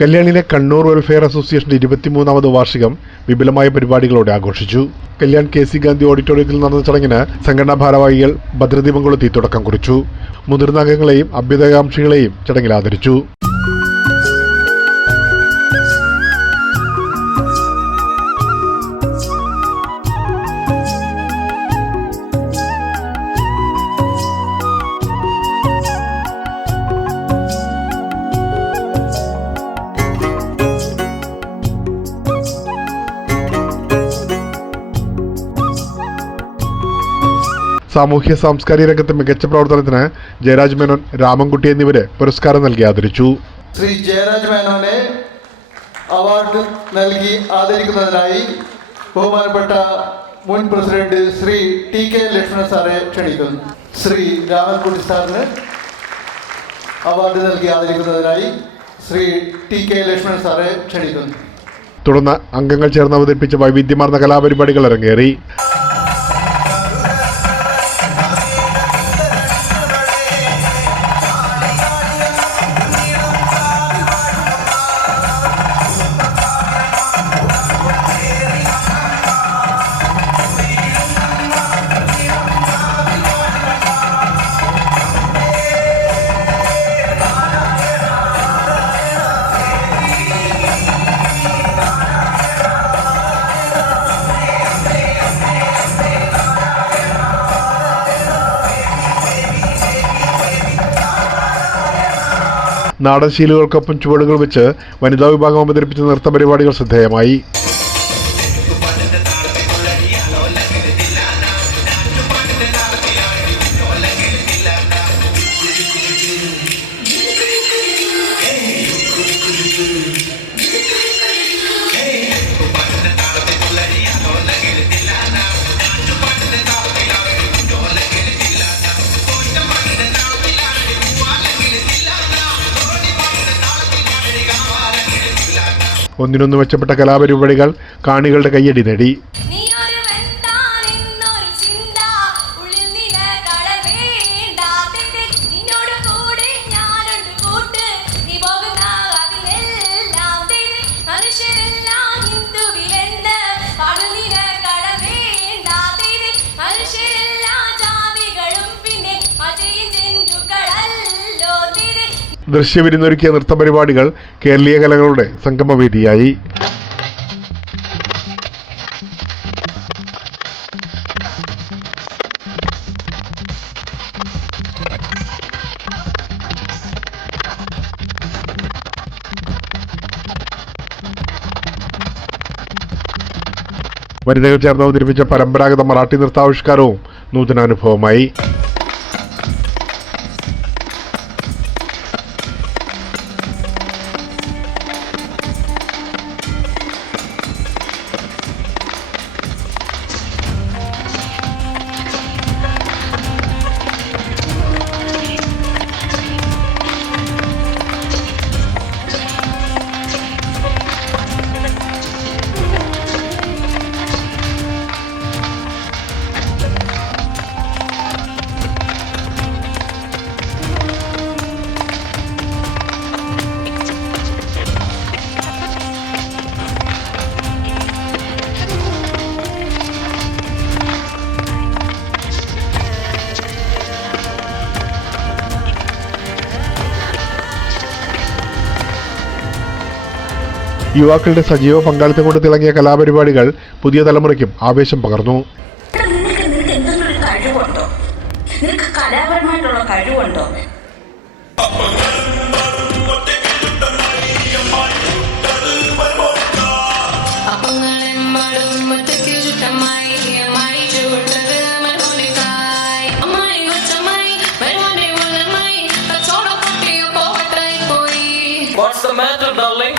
കല്യാണിലെ Kannur welfare അസോസിയേഷന്റെ 23ാമത് വാർഷികം വിപുലമായ പരിപാടികളോടെ ആഘോഷിച്ചു. കല്യാൺ KC ഗാന്ധി ഓഡിറ്റോറിയത്തിൽ നടന്ന ചടങ്ങിന് സംഘടനാ ഭാരവാഹികൾ ഭദ്രദീപം കൊളുത്തി തുടക്കം കുറിച്ചു. മുതിർന്ന അംഗങ്ങളെയും അഭ്യുദയകാംക്ഷികളെയും ചടങ്ങിൽ ആദരിച്ചു. സാമൂഹ്യ സാംസ്കാരിക രംഗത്ത് മികച്ച പ്രവർത്തനത്തിന് ജയരാജ് മേനോൻ, രാമൻകുട്ടി എന്നിവരെ പുരസ്കാരം നൽകി ആദരിച്ചു. ശ്രീ ജയരാജ് മേനോനെ അവാർഡ് നൽകി ആദരിക്കുന്നതിനായി ബഹുമാനപ്പെട്ട മുൻ പ്രസിഡന്റ് ശ്രീ TK ലക്ഷ്മണൻ സാറെ ക്ഷണിക്കുന്നു. ശ്രീ രാമൻകുട്ടി സാറിന് അവാർഡ് നൽകി ആദരിക്കുന്നതിനായി ശ്രീ TK ലക്ഷ്മണൻ സാറെ ക്ഷണിക്കുന്നു. തുടർന്ന് അംഗങ്ങൾ ചേർന്ന് അവതരിപ്പിച്ച വൈവിധ്യമാർന്ന കലാപരിപാടികൾ അരങ്ങേറി. നാടൻ ശീലുകൾക്കൊപ്പം ചുവടുകൾ വെച്ച് വനിതാ വിഭാഗം അവതരിപ്പിച്ച നൃത്ത പരിപാടികൾ ശ്രദ്ധേയമായി. ഒന്നിനൊന്ന് മെച്ചപ്പെട്ട കലാപരിപാടികൾ കാണികളുടെ കയ്യടി നേടി. ദൃശ്യവിരുന്നൊരുക്കിയ നൃത്തപരിപാടികൾ കേരളീയ കലകളുടെ സംഗമവേദിയായി. വനിതകൾ ചേർന്ന് അവതരിപ്പിച്ച പരമ്പരാഗത മറാഠി നൃത്താവിഷ്കാരവും നൂതനാനുഭവമായി. യുവാക്കളുടെ സജീവ പങ്കാളിത്തം കൊണ്ട് തിളങ്ങിയ കലാപരിപാടികൾ പുതിയ തലമുറയ്ക്കും ആവേശം പകർന്നു. What's the matter, darling?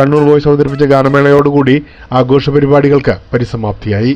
Kannur voice അവതരിപ്പിച്ച ഗാനമേളയോടുകൂടി ആഘോഷ പരിപാടികൾക്ക് പരിസമാപ്തിയായി.